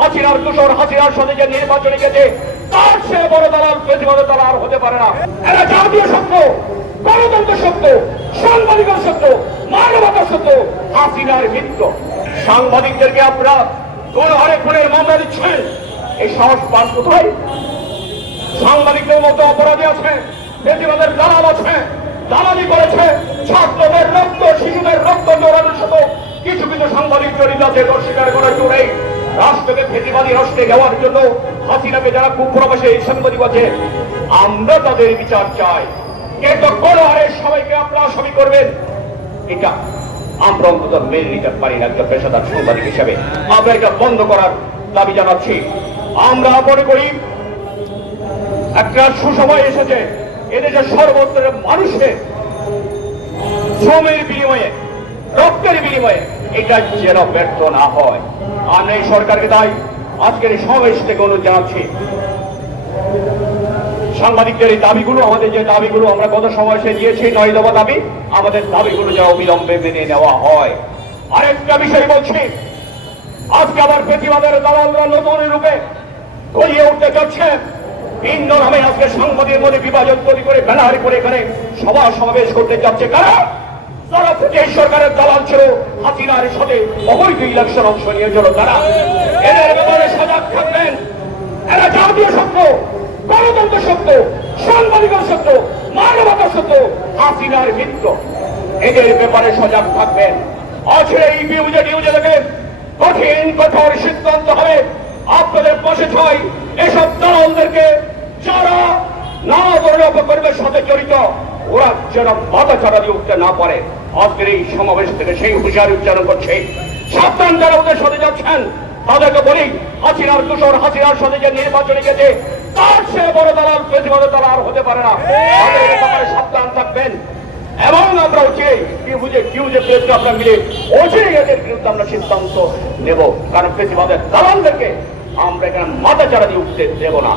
হাসিনার দূষণ হাসিনার সাথে যে নির্বাচনে গেছে, তার সে বড় দালাল প্রতিবাদ তারা আর হতে পারে না। এরা জাতীয় সত্য গণতন্ত্র সত্য সাংবাদিকের সত্য মানবতার সত্য হাসিনার মিত্র। সাংবাদিকদেরকে আপনারা কোন হারে খুনের মামলা দিচ্ছেন এই সাহস পান কোথায়? সাংবাদিকদের মতো অপরাধী আছে প্রতিবাদের দালাল আছে, দালালি করেছে, ছাত্রদের রক্ত, শিশুদের রক্ত জোড়ানোর সাথে কিছু কিছু সাংবাদিক জড়িত আছে অস্বীকার করার জোরেই রাষ্ট্রকে ফেতিবাদী রাষ্ট্রে দেওয়ার জন্য হাসিনাকে যারা কুপ্রবাসে সাংবাদিক আছে, আমরা তাদের বিচার চাই। কিন্তু কোন হারে সবাইকে আপনারা আসামি করবেন? এটা আমরা অন্তত মেনে নিতে পারি না একজন পেশাদার সাংবাদিক হিসেবে। আমরা এটা বন্ধ করার দাবি জানাচ্ছি। আমরা মনে করি, একটা সুসময় এসেছে, এদেশের সর্বত্র মানুষের শ্রমের বিনিময়ে রক্তের বিনিময়ে এটা যেন ব্যর্থ না হয়। আমরা এই সরকারকে তাই আজকের এই সমাবেশ থেকে অনুরোধ জানাচ্ছি। সাংবাদিকদের এই দাবিগুলো, আমাদের যে দাবিগুলো আমরা গত সমাবেশে দিয়েছি, নয় দফা দাবি, আমাদের দাবিগুলো যেন অবিলম্বে মেনে নেওয়া হয়। আরেকটা বিষয় বলছি, আজকে আবার প্রতিবাদের দালালরা নতুন রূপে গড়িয়ে উঠতে যাচ্ছে ভিন্ন নামে আজকে সাংবাদিক মধ্যে বিভাজন তৈরি করে ব্যানার করে এখানে সভা সমাবেশ করতে চাচ্ছে কারা? যারা যে সরকারের দালাল ছিল, হাসিনার সাথে অবৈধ ইলেকশন অংশ নিয়েছিল তারা এদের ব্যাপারে সজাগ থাকবেন। এরা জাতীয় সত্য গণতন্ত্র সত্য সাংবাদিকের সত্য, মানবতার সত্য, হাসিনার মিত্র। এদের ব্যাপারে সজাগ থাকবেন। আজকে এই নিউজে নিউজে দেখেন, কঠিন, কঠোর সিদ্ধান্ত হবে। আপনাদের পাশে ছয় এসব দলদেরকে যারা নানা ধরনের অপকর্মের সাথে জড়িত, ওরা যেন মাথা ছাড়া দিয়ে উঠতে না পারে। আজকের এই সমাবেশ থেকে সেই হুঁশিয়ারি উচ্চারণ করছে। সাবধান যারা ওদের সাথে যাচ্ছেন, তাদেরকে বলি, হাসিনার দূষণ হাসিনার সাথে যে নির্বাচনে গেছে, তার সে বড় দালাল প্রতিবাদ তারা আর হতে পারে না। সাবধান থাকবেন। এবং আমরা অচিরে কি বুঝে কি বুঝে প্রেসকে আমরা মিলে অচিরে এদের বিরুদ্ধে আমরা সিদ্ধান্ত নেব। কারণ প্রতিবাদের দালালদেরকে আমরা এখানে মাথা চারা দিয়ে উঠতে দেব না।